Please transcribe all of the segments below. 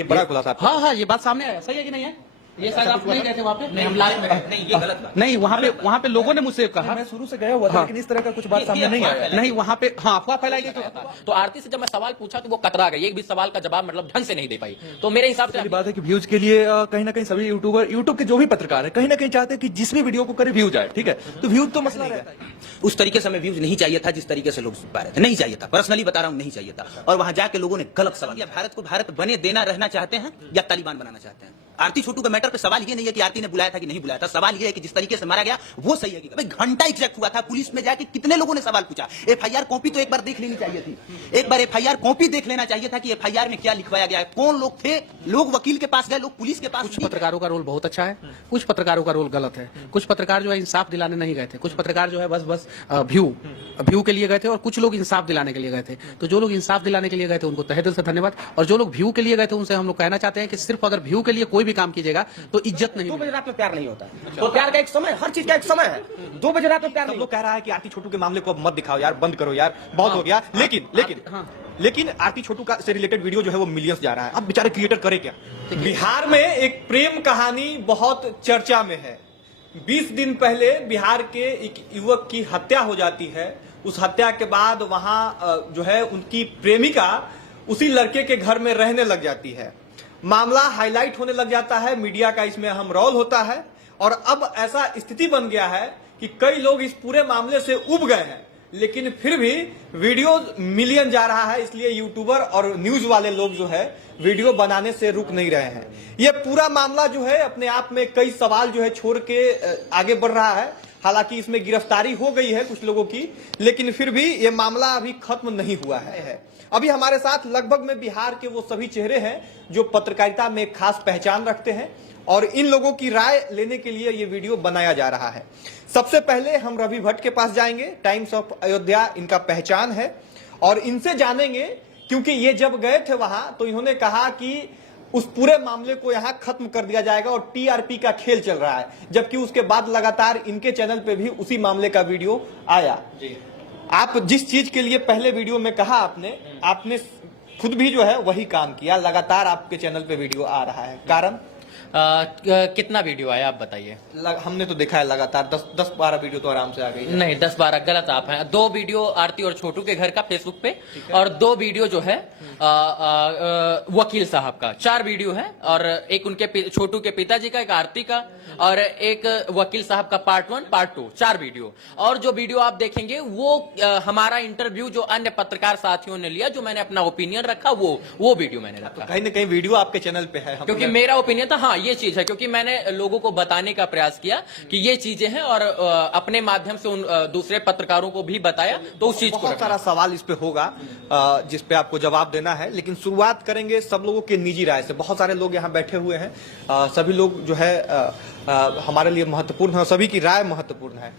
ये बड़ा खुलासा। हाँ हाँ, ये बात सामने आया, सही है कि नहीं है? ये शायद आप नहीं गए थे वहाँ पे? नहीं, हम लाइव में नहीं, ये गलत बात नहीं। वहाँ पे लोगों ने मुझसे कहा, मैं शुरू से गया हुआ था, लेकिन इस तरह का कुछ बात सामने नहीं आया। नहीं, वहाँ पे हाँ अफवाह फैलाई गई। तो आरती से जब मैं सवाल पूछा तो वो कतरा गई, एक भी सवाल का जवाब मतलब ढंग से नहीं दे पाई। तो मेरे हिसाब से बात है कि व्यूज के लिए कहीं ना कहीं सभी यूट्यूब के जो भी पत्रकार है कहीं ना कहीं चाहते हैं कि जिस भी वीडियो को करे व्यूज आए, ठीक है? तो व्यूज तो मसला रहता है। उस तरीके से हमें व्यूज नहीं चाहिए था जिस तरीके से लोग पा रहे थे, नहीं चाहिए था, पर्सनली बता रहा हूं, नहीं चाहिए था। और वहां जाके लोगों ने गलत सवाल किया। भारत को भारत बने देना रहना चाहते हैं या तालिबान बनाना चाहते हैं? आरती छोटू के मैटर पे सवाल ये नहीं है कि आरती ने बुलाया था कि नहीं बुलाया था, सवाल ये है कि जिस तरीके से मारा गया वो सही है कि भाई घंटा एग्जैक्ट हुआ था, पुलिस में जाके कितने लोगों ने सवाल पूछा। एफआईआर कॉपी तो एक बार देख लेनी चाहिए थी, एक बार एफआईआर कॉपी देख लेना चाहिए था कि एफआईआर में क्या लिखवाया गया है, कौन लोग थे। लोग वकील के पास गए, लोग पुलिस के पास। कुछ पत्रकारों का रोल बहुत अच्छा है, कुछ पत्रकारों का रोल गलत है। कुछ पत्रकार जो है इंसाफ दिलाने नहीं गए थे, कुछ पत्रकार जो है बस व्यू के लिए गए थे, और कुछ लोग इंसाफ दिलाने के लिए गए थे। तो जो लोग इंसाफ दिलाने के लिए गए थे उनको तहे दिल से धन्यवाद, और जो लोग व्यू के लिए गए थे उनसे हम लोग कहना चाहते हैं कि सिर्फ अगर व्यू के लिए कोई भी काम कीजिएगा तो इज्जत नहीं। 2 बजे रात में प्यार नहीं होता है, तो प्यार का एक समय, हर चीज का एक समय है। 2 बजे रात में प्यार सब नहीं। लोग कह रहा है कि आरती छोटू के मामले को अब मत दिखाओ यार, बंद करो यार, बहुत हो गया। लेकिन आरती छोटू का से रिलेटेड वीडियो जो है वो मिलियंस जा रहा है। अब बेचारे क्रिएटर करे क्या? बिहार में एक प्रेम कहानी बहुत चर्चा में है। 20 दिन पहले बिहार के एक युवक की हत्या हो जाती है। उस हत्या के बाद वहां जो है उनकी प्रेमिका उसी लड़के के घर में रहने लग जाती है। मामला हाईलाइट होने लग जाता है, मीडिया का इसमें अहम रोल होता है, और अब ऐसा स्थिति बन गया है कि कई लोग इस पूरे मामले से उब गए हैं, लेकिन फिर भी वीडियो मिलियन जा रहा है। इसलिए यूट्यूबर और न्यूज वाले लोग जो है वीडियो बनाने से रुक नहीं रहे हैं। यह पूरा मामला जो है अपने आप में कई सवाल जो है छोड़ के आगे बढ़ रहा है। हालांकि इसमें गिरफ्तारी हो गई है कुछ लोगों की, लेकिन फिर भी ये मामला अभी खत्म नहीं हुआ है। अभी हमारे साथ लगभग में बिहार के वो सभी चेहरे हैं जो पत्रकारिता में एक खास पहचान रखते हैं, और इन लोगों की राय लेने के लिए ये वीडियो बनाया जा रहा है। सबसे पहले हम रवि भट्ट के पास जाएंगे, टाइम्स ऑफ अयोध्या इनका पहचान है, और इनसे जानेंगे, क्योंकि ये जब गए थे वहां तो इन्होंने कहा कि उस पूरे मामले को यहां खत्म कर दिया जाएगा और टीआरपी का खेल चल रहा है, जबकि उसके बाद लगातार इनके चैनल पे भी उसी मामले का वीडियो आया। आप जिस चीज के लिए पहले वीडियो में कहा आपने खुद भी जो है वही काम किया, लगातार आपके चैनल पे वीडियो आ रहा है, कारण कितना वीडियो आया आप बताइए? हमने तो देखा है लगातार 10-12 वीडियो तो आराम से आ गई है। नहीं, 10-12 गलत आप हैं। 2 वीडियो आरती और छोटू के घर का फेसबुक पे, और 2 वीडियो जो है वकील साहब का। 4 वीडियो है, और एक उनके छोटू के पिताजी का, एक आरती का, और एक वकील साहब का पार्ट 1 पार्ट 2, 4 वीडियो। और जो वीडियो आप देखेंगे वो हमारा इंटरव्यू जो अन्य पत्रकार साथियों ने लिया, जो मैंने अपना ओपिनियन रखा, वो वीडियो मैंने रखा। कहीं ना कहीं वीडियो आपके चैनल पे है, क्योंकि मेरा ओपिनियन था, हाँ ये चीज है, क्योंकि मैंने लोगों को बताने का प्रयास किया कि ये चीजें हैं, और अपने माध्यम से उन दूसरे पत्रकारों को भी बताया, तो उस चीज को बहुत सारा सवाल इस पे होगा जिस पे आपको जवाब देना है। लेकिन शुरुआत करेंगे सब लोगों के निजी राय से। बहुत सारे लोग यहाँ बैठे हुए हैं, सभी लोग जो है हमारे लिए महत्वपूर्ण है, सभी की राय महत्वपूर्ण है।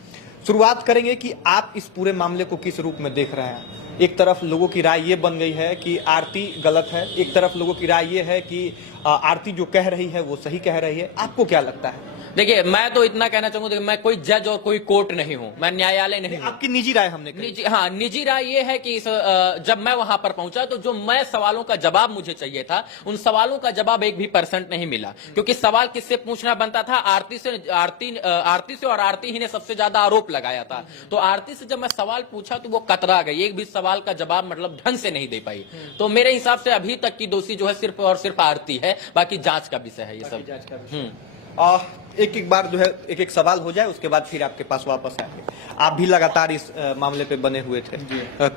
शुरुआत करेंगे कि आप इस पूरे मामले को किस रूप में देख रहे हैं। एक तरफ लोगों की राय ये बन गई है कि आरती गलत है, एक तरफ लोगों की राय ये है कि आरती जो कह रही है वो सही कह रही है। आपको क्या लगता है? देखिए, मैं तो इतना कहना चाहूंगा कि मैं कोई जज और कोई कोर्ट नहीं हूं, मैं न्यायालय नहीं हूं। आपकी निजी राय हमने कही। निजी राय ये है कि जब मैं वहां पर पहुंचा तो जो मैं सवालों का जवाब मुझे चाहिए था, उन सवालों का जवाब 1% नहीं मिला। क्योंकि सवाल किससे पूछना बनता था? आरती से, और आरती ही ने सबसे ज्यादा आरोप लगाया था। तो आरती से जब मैं सवाल पूछा तो वो कतरा गई, एक भी सवाल का जवाब मतलब ढंग से नहीं दे पाई। तो मेरे हिसाब से अभी तक की दोषी जो है सिर्फ और सिर्फ आरती है, बाकी जांच का विषय है ये सब। एक बार जो है एक सवाल हो जाए, उसके बाद फिर आपके पास वापस आएंगे। आप भी लगातार इस मामले पे बने हुए थे,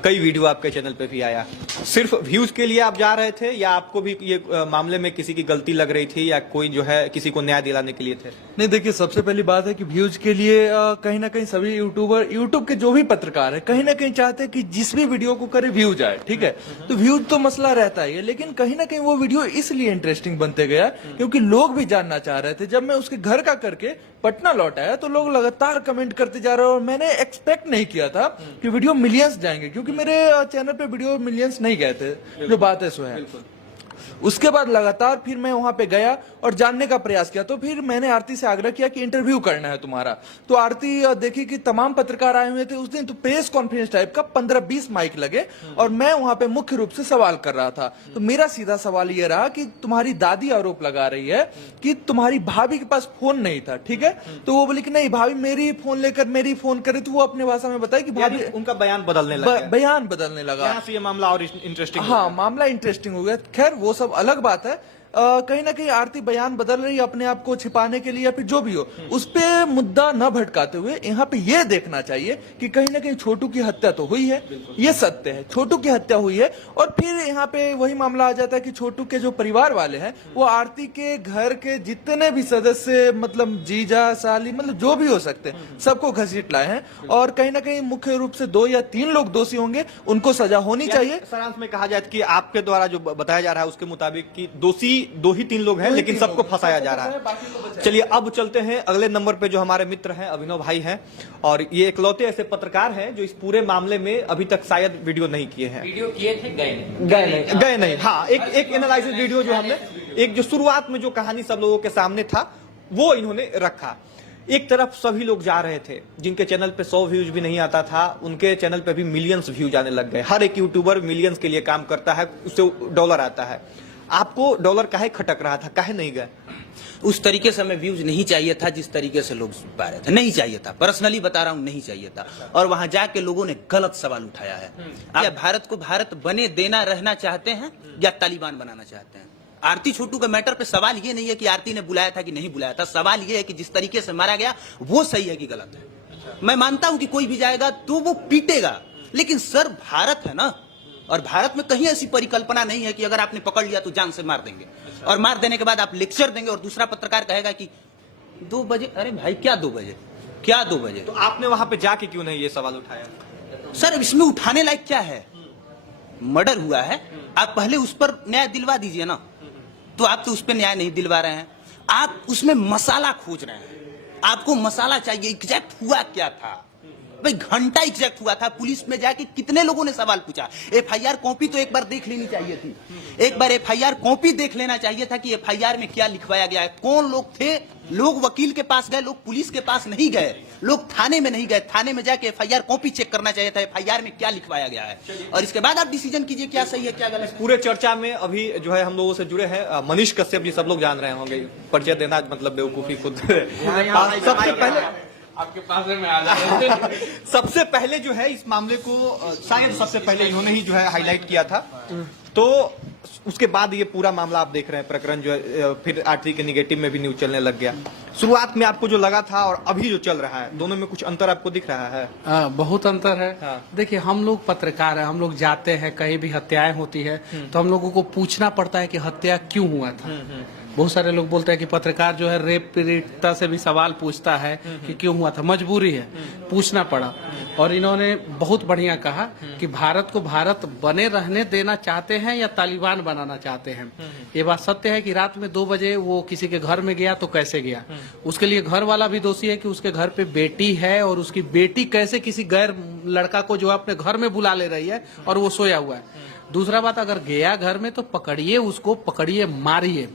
कई वीडियो आपके चैनल पे भी आया। सिर्फ व्यूज के लिए आप जा रहे थे, या आपको भी ये मामले में किसी की गलती लग रही थी, या कोई जो है किसी को न्याय दिलाने के लिए थे? नहीं, देखिए, सबसे पहली बात है कि व्यूज के लिए कहीं ना कहीं सभी यूट्यूब के जो भी पत्रकार है कहीं ना कहीं चाहते हैं कि जिस भी वीडियो को करे व्यूज आए, ठीक है? तो व्यूज तो मसला रहता है, लेकिन कहीं ना कहीं वो वीडियो इसलिए इंटरेस्टिंग बनते गया क्योंकि लोग भी जानना चाह रहे थे। जब मैं उसके घर का करके पटना लौट आया तो लोग लगातार कमेंट करते जा रहे हैं, और मैंने एक्सपेक्ट नहीं किया था कि वीडियो मिलियंस जाएंगे, क्योंकि मेरे चैनल पे वीडियो मिलियंस नहीं गए थे। जो बात है सो है। उसके बाद लगातार फिर मैं वहां पे गया और जानने का प्रयास किया। तो फिर मैंने आरती से आग्रह किया कि इंटरव्यू करना है तुम्हारा। तो आरती देखी कि तमाम पत्रकार आए हुए थे उस दिन, तो प्रेस कॉन्फ्रेंस टाइप का 15-20 माइक लगे और मैं वहां पे मुख्य रूप से सवाल कर रहा था। तो मेरा सीधा सवाल ये रहा कि तुम्हारी दादी आरोप लगा रही है कि तुम्हारी भाभी के पास फोन नहीं था, ठीक है। तो वो बोली कि नहीं, भाभी मेरी फोन लेकर मेरी फोन करे। तो वो अपने भाषा में बताया कि भाभी, उनका बयान बदलने लगा। बयान बदलने लगा। यहाँ से ये मामला और इंटरेस्टिंग। हाँ, मामला इंटरेस्टिंग हो गया। खैर वो सब अलग बात है। कहीं ना कहीं आरती बयान बदल रही है अपने आप को छिपाने के लिए या फिर जो भी हो, उस पे मुद्दा न भटकाते हुए यहाँ पे ये देखना चाहिए कि कहीं ना कहीं छोटू की हत्या तो हुई है, ये सत्य है, छोटू की हत्या हुई है। और फिर यहाँ पे वही मामला आ जाता है कि छोटू के जो परिवार वाले हैं वो आरती के घर के जितने भी सदस्य, मतलब जीजा साली, मतलब जो भी हो सकते हैं, सबको घसीट लाए हैं। और कहीं ना कहीं मुख्य रूप से 2 या 3 लोग दोषी होंगे, उनको सजा होनी चाहिए। सारांश में कहा जाए कि आपके द्वारा जो बताया जा रहा है उसके मुताबिक कि दोषी 2 ही 3 लोग हैं, लेकिन सबको फंसाया जा रहा है। चलिए अब चलते हैं अगले नंबर पे, जो हमारे मित्र हैं अभिनव भाई हैं, और ये इकलौते ऐसे पत्रकार हैं जो इस पूरे मामले में अभी तक शायद वीडियो नहीं किए हैं। वीडियो किए थे, गए नहीं। हाँ, एक एनालिसिस वीडियो जो हमने, एक जो शुरुआत में जो कहानी सब लोगों के सामने था वो इन्होंने रखा। एक तरफ सभी लोग जा रहे थे जिनके चैनल पे 100 व्यूज भी नहीं आता था, उनके चैनल पे भी मिलियंस व्यूज आने लग गए। हर एक यूट्यूबर मिलियंस के लिए काम करता है, उससे डॉलर आता है। आपको डॉलर काहे खटक रहा था, काहे नहीं गए? उस तरीके से हमें व्यूज नहीं चाहिए था जिस तरीके से लोग पा रहे थे, नहीं चाहिए था। पर्सनली बता रहा हूं, नहीं चाहिए था। और वहां जाके लोगों ने गलत सवाल उठाया है। क्या भारत को भारत बने देना रहना चाहते हैं या तालिबान बनाना चाहते हैं? आरती छोटू के मैटर पे सवाल ये नहीं है कि आरती ने बुलाया था कि नहीं बुलाया था। सवाल ये है कि जिस तरीके से मारा गया वो सही है कि गलत है। मैं मानता हूं कि कोई भी जाएगा तो वो पीटेगा, लेकिन सर भारत है ना, और भारत में कहीं ऐसी परिकल्पना नहीं है कि अगर आपने पकड़ लिया तो जान से मार देंगे, और मार देने के बाद आप लेक्चर देंगे और दूसरा पत्रकार कहेगा कि 2 बजे। अरे भाई क्या 2 बजे, क्या 2 बजे? तो आपने वहां पे जाके क्यों नहीं ये सवाल उठाया? सर इसमें उठाने लायक क्या है? मर्डर हुआ है, आप पहले उस पर न्याय दिलवा दीजिए ना। तो आप तो उस पर न्याय नहीं दिलवा रहे हैं, आप उसमें मसाला खोज रहे हैं। आपको मसाला चाहिए, एग्जैक्ट हुआ क्या था भाई? घंटा एग्जैक्ट हुआ था। पुलिस में जाके कितने लोगों ने सवाल पूछा? एफआईआर कॉपी तो एक बार देख लेनी चाहिए थी। एक बार एफआईआर कॉपी देख लेना चाहिए था कि एफआईआर में क्या लिखवाया गया है, कौन लोग थे। लोग वकील के पास गए, लोग पुलिस के पास नहीं गए, लोग थाने में नहीं गए। थाने में जाके एफआईआर कॉपी चेक करना चाहिए था, एफआईआर में क्या लिखवाया गया है, और इसके बाद आप डिसीजन कीजिए क्या सही है क्या गलत। पूरे चर्चा में अभी जो है हम लोगों से जुड़े हैं मनीष कश्यप जी, सब लोग जान रहे होंगे, परिचय देना मतलब बेवकूफी खुद। सबसे पहले आपके पास में आ जाए। सबसे पहले जो है इस मामले को शायद सबसे पहले इन्होंने ही जो है हाईलाइट किया था। तो उसके बाद ये पूरा मामला आप देख रहे हैं, प्रकरण जो है फिर आरती के निगेटिव में भी न्यूज चलने लग गया। शुरुआत में आपको जो लगा था और अभी जो चल रहा है, दोनों में कुछ अंतर आपको दिख रहा है? बहुत अंतर है। हाँ। देखिए हम लोग पत्रकार हैं, हम लोग जाते हैं, कहीं भी हत्याएं होती है तो हम लोगों को पूछना पड़ता है कि हत्या क्यों हुआ था। बहुत सारे लोग बोलते हैं कि पत्रकार जो है रेप पीड़िता से भी सवाल पूछता है कि क्यों हुआ था, मजबूरी है, पूछना पड़ा। और इन्होंने बहुत बढ़िया कहा कि भारत को भारत बने रहने देना चाहते हैं या तालिबान बनाना चाहते हैं। ये बात सत्य है कि रात में 2 बजे वो किसी के घर में गया तो कैसे गया, उसके लिए घर वाला भी दोषी है कि उसके घर पे बेटी है और उसकी बेटी कैसे किसी गैर लड़का को जो अपने घर में बुला ले रही है और वो सोया हुआ है। दूसरा बात, अगर गया घर में तो पकड़िए उसको, पकड़िए मारिए,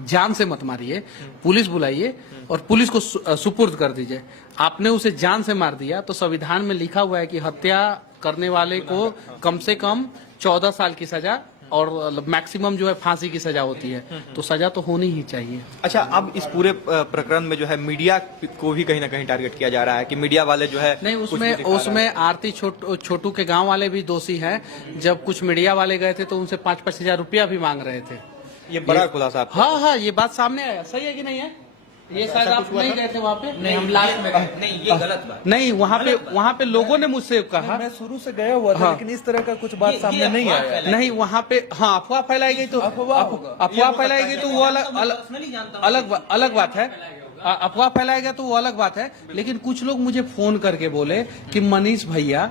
जान से मत मारिए, पुलिस बुलाइए और पुलिस को सुपुर्द कर दीजिए। आपने उसे जान से मार दिया तो संविधान में लिखा हुआ है कि हत्या करने वाले को कम से कम 14 साल की सजा और मैक्सिमम जो है फांसी की सजा होती है, तो सजा तो होनी ही चाहिए। अच्छा, अब इस पूरे प्रकरण में जो है मीडिया को भी कहीं ना कहीं टारगेट किया जा रहा है कि मीडिया वाले जो है नहीं, उसमें आरती छोटू के गांव वाले भी दोषी हैं। जब कुछ मीडिया वाले गए थे तो उनसे 5-5 हजार रुपया भी मांग रहे थे। ये बड़ा खुलासा। हाँ, ये बात सामने आया। सही है कि नहीं है? ये शायद आप नहीं गए थे वहाँ पे? नहीं, हम लास्ट में गए। नहीं, ये गलत बात। नहीं, वहाँ पे लोगों ने मुझसे कहा। मैं शुरू से गया हुआ था, हाँ। लेकिन इस तरह का कुछ बात सामने नहीं आया। नहीं, वहाँ पे हाँ अफवाह फैलाई गई तो अफवाह फैलाई गई तो वो अलग बात है। अफवाह फैलाएगा तो वो अलग बात है। लेकिन कुछ लोग मुझे फोन करके बोले कि मनीष भैया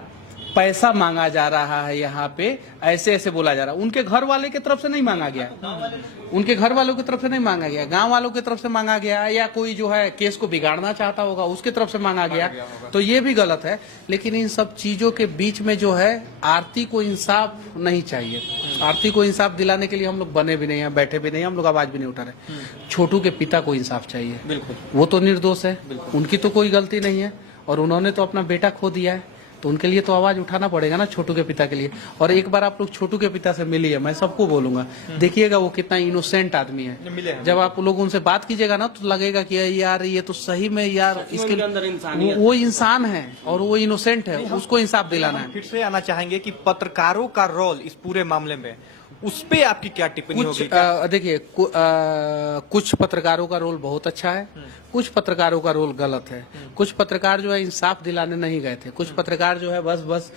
पैसा मांगा जा रहा है, यहाँ पे ऐसे ऐसे बोला जा रहा है। उनके घर वाले की तरफ से नहीं मांगा गया, उनके घर वालों की तरफ से नहीं मांगा गया, गांव वालों की तरफ से मांगा गया, या कोई जो है केस को बिगाड़ना चाहता होगा उसकी तरफ से मांगा गया, तो ये भी गलत है। लेकिन इन सब चीजों के बीच में जो है आरती को इंसाफ नहीं चाहिए। आरती को इंसाफ दिलाने के लिए हम लोग बने भी नहीं हैं, बैठे भी नहीं हैं, हम लोग आवाज भी नहीं उठा रहे। छोटू के पिता को इंसाफ चाहिए। बिल्कुल। वो तो निर्दोष है, उनकी तो कोई गलती नहीं है और उन्होंने तो अपना बेटा खो दिया है, तो उनके लिए तो आवाज उठाना पड़ेगा ना, छोटू के पिता के लिए। और एक बार आप लोग छोटू के पिता से मिलिए, मैं सबको बोलूंगा, देखिएगा वो कितना इनोसेंट आदमी मिले है। हैं। जब आप लोग उनसे बात कीजिएगा ना तो लगेगा कि यार ये तो सही में यार इसके वो इंसान है और वो इनोसेंट है, उसको इंसाफ दिलाना है। फिर से आना चाहेंगे कि पत्रकारों का रोल इस पूरे मामले में, उस पे आपकी क्या टिप्पणी कुछ होगी? देखिए कुछ पत्रकारों का रोल बहुत अच्छा है, कुछ पत्रकारों का रोल गलत है। कुछ पत्रकार जो है इंसाफ दिलाने नहीं गए थे, कुछ पत्रकार जो है बस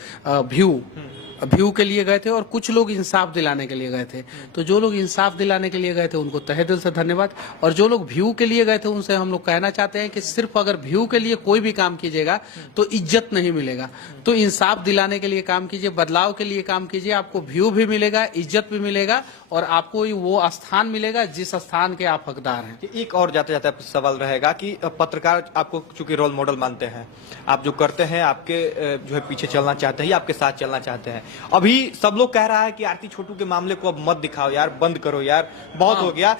व्यू के लिए गए थे और कुछ लोग इंसाफ दिलाने के लिए गए थे। तो जो लोग इंसाफ दिलाने के लिए गए थे उनको तहे दिल से धन्यवाद, और जो लोग व्यू के लिए गए थे उनसे हम लोग कहना चाहते हैं कि सिर्फ अगर व्यू के लिए कोई भी काम कीजिएगा तो इज्जत नहीं मिलेगा। तो इंसाफ दिलाने के लिए काम कीजिए, बदलाव के लिए काम कीजिए, आपको व्यू भी मिलेगा, इज्जत भी मिलेगा और आपको वो स्थान मिलेगा जिस स्थान के आप हकदार हैं। कि एक और जाते जाते सवाल रहेगा कि पत्रकार आपको चूंकि रोल मॉडल मानते हैं, आप जो करते हैं आपके जो है पीछे चलना चाहते हैं या आपके साथ चलना चाहते हैं। अभी सब लोग कह रहा है कि आरती छोटू के मामले को अब मत दिखाओ यार, बंद करो यार, बहुत हो गया।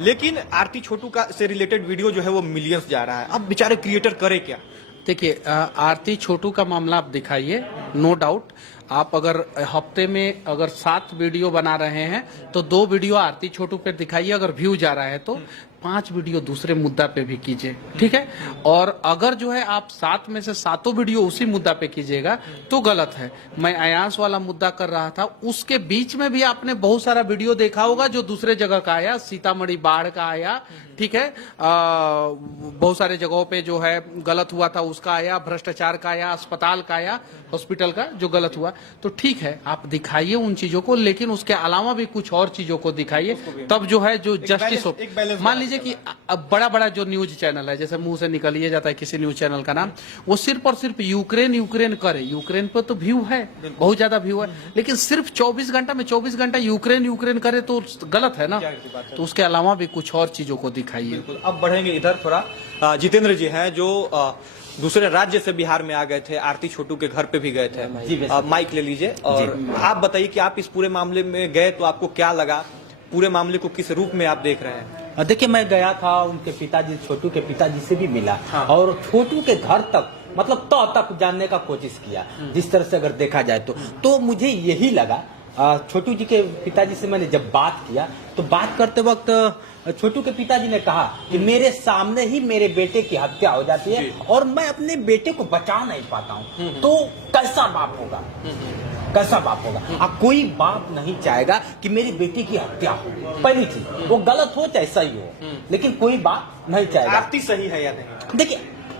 लेकिन आरती छोटू का से रिलेटेड वीडियो जो है वो मिलियंस जा रहा है। अब बेचारे क्रिएटर करे क्या? देखिए आरती छोटू का मामला आप दिखाइए, नो डाउट। आप अगर हफ्ते में अगर 7 वीडियो बना रहे हैं तो 2 वीडियो आरती छोटू पे दिखाइए, अगर व्यू जा रहा है तो 5 वीडियो दूसरे मुद्दा पे भी कीजिए, ठीक है। और अगर जो है आप 7 में से 7 वीडियो उसी मुद्दा पे कीजिएगा तो गलत है। मैं अयांश वाला मुद्दा कर रहा था, उसके बीच में भी आपने बहुत सारा वीडियो देखा होगा जो दूसरे जगह का आया, सीतामढ़ी बाढ़ का आया, ठीक है, बहुत सारे जगहों पे जो है गलत हुआ था उसका आया, भ्रष्टाचार का आया, अस्पताल का आया, हॉस्पिटल का जो गलत हुआ। तो ठीक है आप दिखाइए उन चीजों को, लेकिन उसके अलावा भी कुछ और चीजों को दिखाइए, तब जो है जो जस्टिस हो। मान लीजिए कि अब बड़ा बड़ा जो न्यूज चैनल है, जैसे मुंह से निकल ही जाता है किसी न्यूज चैनल का नाम, वो सिर्फ और सिर्फ यूक्रेन करे, यूक्रेन पर तो व्यू है, बहुत ज्यादा व्यू है, लेकिन सिर्फ 24 घंटा में 24 घंटा यूक्रेन करे तो गलत है ना। तो उसके अलावा भी कुछ और चीजों को दिखाइए। बिल्कुल। अब बढ़ेंगे इधर थोड़ा। जितेंद्र जी हैं जो दूसरे राज्य से बिहार में आ गए थे, आरती छोटू के घर पे भी गए थे। माइक ले लीजिए और आप बताइए कि आप इस पूरे मामले में गए तो आपको क्या लगा, पूरे मामले को किस रूप में आप देख रहे हैं? देखिए मैं गया था, उनके पिताजी, छोटू के पिताजी से भी मिला। हाँ। और छोटू के घर तक मतलब तक जानने का कोशिश किया। जिस तरह से अगर देखा जाए तो मुझे यही लगा, छोटू जी के पिताजी से मैंने जब बात किया तो बात करते वक्त छोटू के पिताजी ने कहा कि मेरे सामने ही मेरे बेटे की हत्या हो जाती है और मैं अपने बेटे को बचा नहीं पाता हूँ, तो कैसा बाप होगा, कैसा बाप होगा। कोई बाप नहीं चाहेगा कि मेरे बेटे की हत्या हो। पहली चीज वो गलत हो चाहे सही हो, लेकिन कोई बाप नहीं चाहेगा। आरती सही है या नहीं? देखिए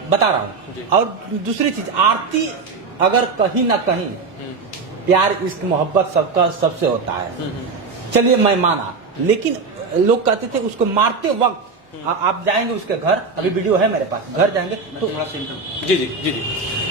बता रहा हूँ। और दूसरी चीज, आरती अगर कहीं ना कहीं प्यार इश्क मोहब्बत सबका सबसे होता है, चलिए मैं माना, लेकिन लोग कहते थे उसको मारते वक्त आप जाएंगे उसके घर, अभी वीडियो है मेरे पास, घर जाएंगे तो जी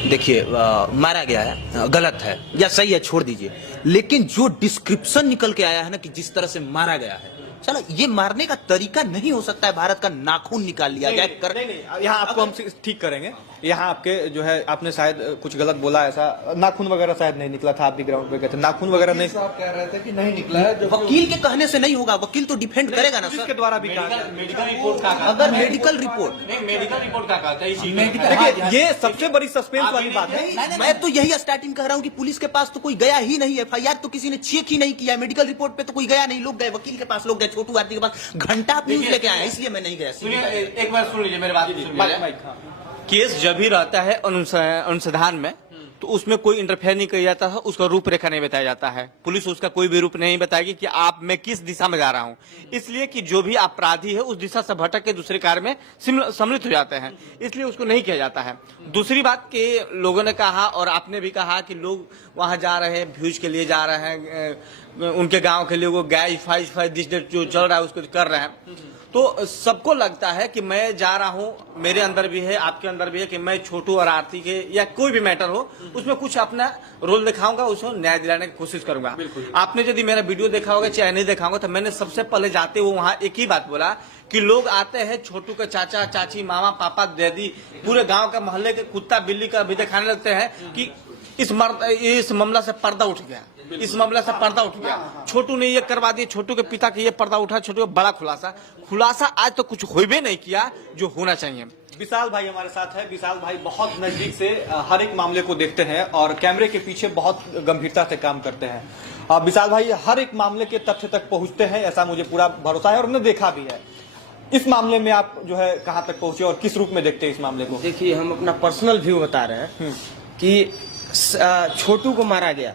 देखिए मारा गया है, गलत है या सही है छोड़ दीजिए, लेकिन जो डिस्क्रिप्शन निकल के आया है ना कि जिस तरह से मारा गया है, चलो ये मारने का तरीका नहीं हो सकता है भारत का नाखून निकाल लिया गया। नहीं, यहाँ आपको हम ठीक करेंगे। यहाँ आपके जो है आपने शायद कुछ गलत बोला, ऐसा नाखून वगैरह शायद नहीं निकला था, आप भी ग्राउंड पे गए थे, नाखून वगैरह नहीं कह रहे थे कि नहीं निकला है। वकील के कहने से नहीं होगा, वकील तो डिफेंड करेगा ना सर। के द्वारा भी कहा, मेडिकल रिपोर्ट का अगर मेडिकल रिपोर्ट का कहता है, देखिए ये सबसे बड़ी सस्पेंस वाली बात है। मैं तो यही स्टार्टिंग कह रहा हूँ कि पुलिस के पास तो कोई गया ही नहीं, एफआईआर तो किसी ने चेक ही नहीं किया, मेडिकल रिपोर्ट पे तो कोई गया नहीं, लोग गए वकील के पास, लोग गए छोटू आरती के पास, घंटा न्यूज लेके आया, इसलिए मैं नहीं गया। एक बार सुन लीजिए मेरी बात। केस जब भी रहता है अनुसंधान में तो उसमें कोई इंटरफेयर नहीं किया जाता है, उसका रूपरेखा नहीं बताया जाता है, पुलिस उसका कोई भी रूप नहीं बताएगी कि आप मैं किस दिशा में जा रहा हूं, इसलिए कि जो भी अपराधी है उस दिशा से भटक के दूसरे कार्य में सम्मिलित हो जाते हैं, इसलिए उसको नहीं किया जाता है। दूसरी बात कि लोगों ने कहा और आपने भी कहा कि लोग वहां जा रहे हैं, व्यूज के लिए जा रहे हैं, उनके गाँव के लिए वो गैस फाइज जो चल रहा है उसको कर रहे हैं, तो सबको लगता है कि मैं जा रहा हूं, मेरे अंदर भी है, आपके अंदर भी है कि मैं छोटू और आरती के या कोई भी मैटर हो उसमें कुछ अपना रोल दिखाऊंगा, उसको न्याय दिलाने की कोशिश करूंगा। आपने यदि मेरा वीडियो देखा होगा चाहे नहीं देखा होगा, तो मैंने सबसे पहले जाते हुए वहां एक ही बात बोला कि लोग आते हैं, छोटू के चाचा चाची मामा पापा दादी पूरे गाँव का मोहल्ले के कुत्ता बिल्ली का भी दिखाने लगते हैं कि इस मामला से पर्दा उठ गया, इस मामला से पर्दा उठ गया। छोटू ने ये करवा दिया, छोटू के पिता के ये पर्दा उठा, छोटू का बड़ा खुलासा आज तो कुछ होबे नहीं किया जो होना चाहिए। विशाल भाई हमारे साथ है। विशाल भाई बहुत नजदीक से हर एक मामले को देखते हैं और कैमरे के पीछे बहुत गंभीरता से काम करते हैं। विशाल भाई हर एक मामले के तथ्य तक पहुंचते हैं, ऐसा मुझे पूरा भरोसा है और हमने देखा भी है। इस मामले में आप जो है कहां तक पहुंचे और किस रूप में देखते हैं इस मामले को? देखिए, हम अपना पर्सनल व्यू बता रहे हैं कि छोटू को मारा गया।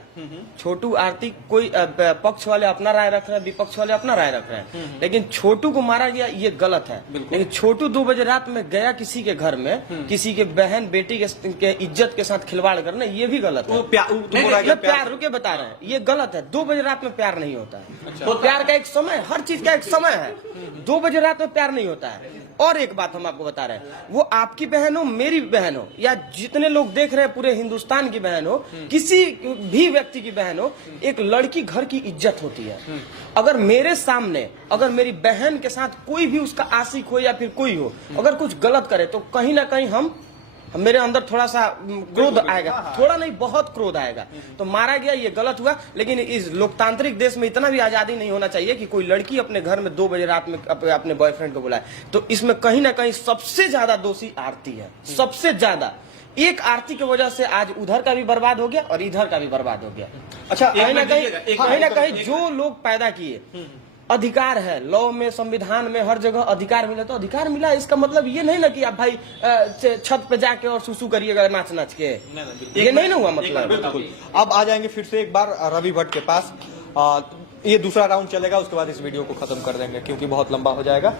छोटू आरती कोई पक्ष वाले अपना राय रख रहे हैं, विपक्ष वाले अपना राय रख रहे हैं, लेकिन छोटू को मारा गया ये गलत है। लेकिन छोटू 2 बजे रात में गया किसी के घर में, किसी के बहन बेटी के इज्जत के साथ खिलवाड़ करना, ये भी गलत है। प्यार रुके बता रहे हैं, ये गलत है। 2 बजे रात में प्यार नहीं होता है। तो प्यार का एक समय, हर चीज का एक समय है। 2 बजे रात में प्यार नहीं होता है। और एक बात हम आपको बता रहे हैं, वो आपकी बहन हो, मेरी बहन हो, या जितने लोग देख रहे हैं पूरे हिंदुस्तान की बहन हो, किसी भी व्यक्ति की बहन हो, एक लड़की घर की इज्जत होती है। अगर मेरे सामने, अगर मेरी बहन के साथ कोई भी उसका आशिक हो या फिर कोई हो, अगर कुछ गलत करे तो कहीं ना कहीं मेरे अंदर थोड़ा सा क्रोध आएगा, थोड़ा नहीं बहुत क्रोध आएगा। तो मारा गया, ये गलत हुआ। लेकिन इस लोकतांत्रिक देश में इतना भी आजादी नहीं होना चाहिए कि कोई लड़की अपने घर में 2 बजे रात में अपने बॉयफ्रेंड को बुलाए। तो इसमें कहीं ना कहीं सबसे ज्यादा दोषी आरती है, सबसे ज्यादा। एक आरती की वजह से आज उधर का भी बर्बाद हो गया और इधर का भी बर्बाद हो गया। अच्छा, कहीं ना कहीं जो लोग पैदा किए, अधिकार है, लॉ में, संविधान में, हर जगह अधिकार मिला, तो अधिकार मिला। इसका मतलब ये नहीं ना कि आप भाई छत पे जाके और सुसु करिएगा नाच नाच के, ये नहीं ना हुआ मतलब। बिल्कुल। अब आ जाएंगे फिर से एक बार रवि भट्ट के पास। ये दूसरा राउंड चलेगा, उसके बाद इस वीडियो को खत्म कर देंगे क्योंकि बहुत लंबा हो जाएगा।